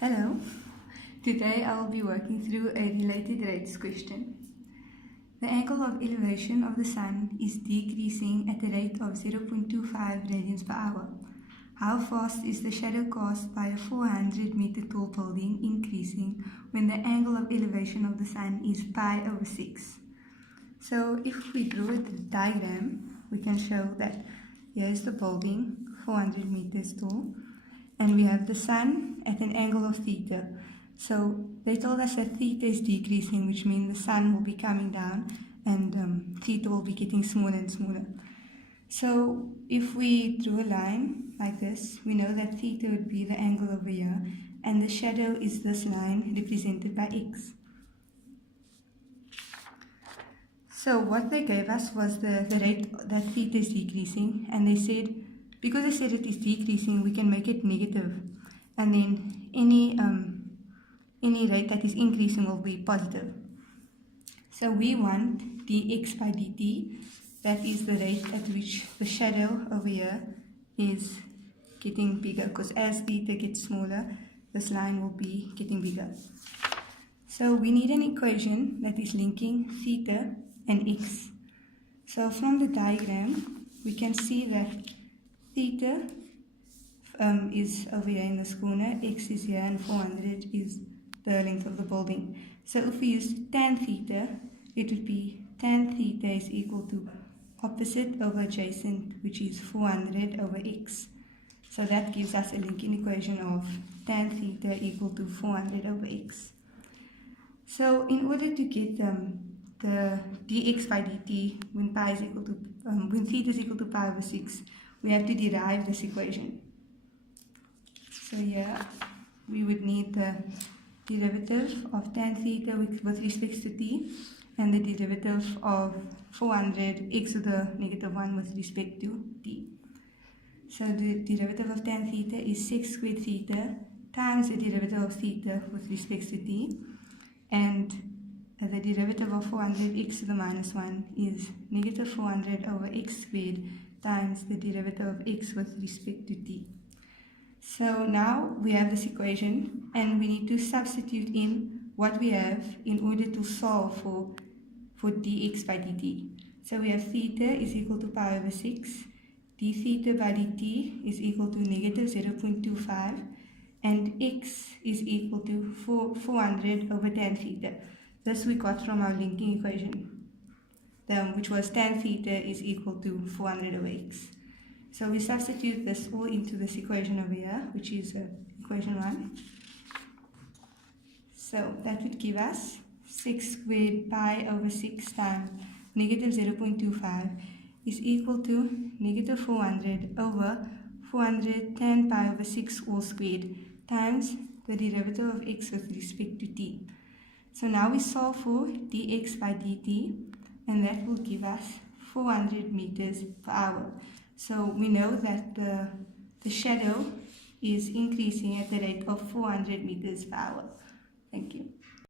Hello, today I will be working through a related rates question. The angle of elevation of the Sun is decreasing at a rate of 0.25 radians per hour. How fast is the shadow cast by a 400 meter tall building increasing when the angle of elevation of the Sun is pi/6? So if we draw a diagram, we can show that here's the building, 400 meters tall, and we have the Sun at an angle of theta. So they told us that theta is decreasing, which means the Sun will be coming down and theta will be getting smaller and smaller. So if we draw a line like this, we know that theta would be the angle over here, and the shadow is this line represented by x. So what they gave us was the rate that theta is decreasing, and they said, because they said it is decreasing, we can make it negative, and then any rate that is increasing will be positive. So we want dx by dt, that is the rate at which the shadow over here is getting bigger, because as theta gets smaller, this line will be getting bigger. So we need an equation that is linking theta and x. So from the diagram, we can see that theta is over here in this corner, x is here, and 400 is the length of the building. So if we use tan theta, it would be tan theta is equal to opposite over adjacent, which is 400 over x. So that gives us a linking equation of tan theta equal to 400 over x. So in order to get the dx by dt when theta is equal to pi/6, we have to derive this equation. So here we would need the derivative of tan theta with respect to t, and the derivative of 400 x to the -1 with respect to t. So the derivative of tan theta is sec squared theta times the derivative of theta with respect to t, and the derivative of 400 x to the -1 is -400 over x squared times the derivative of x with respect to t. So now we have this equation, and we need to substitute in what we have in order to solve for dx by dt. So we have theta is equal to pi/6, d theta by dt is equal to -0.25, and x is equal to 400 over tan theta. This we got from our linking equation, which was tan theta is equal to 400 over x. So we substitute this all into this equation over here, which is equation 1. So that would give us sec squared pi/6 times -0.25 is equal to -400 over 400 tan pi/6 all squared times the derivative of x with respect to t. So now we solve for dx by dt, and that will give us 400 meters per hour. So we know that the shadow is increasing at the rate of 400 meters per hour. Thank you.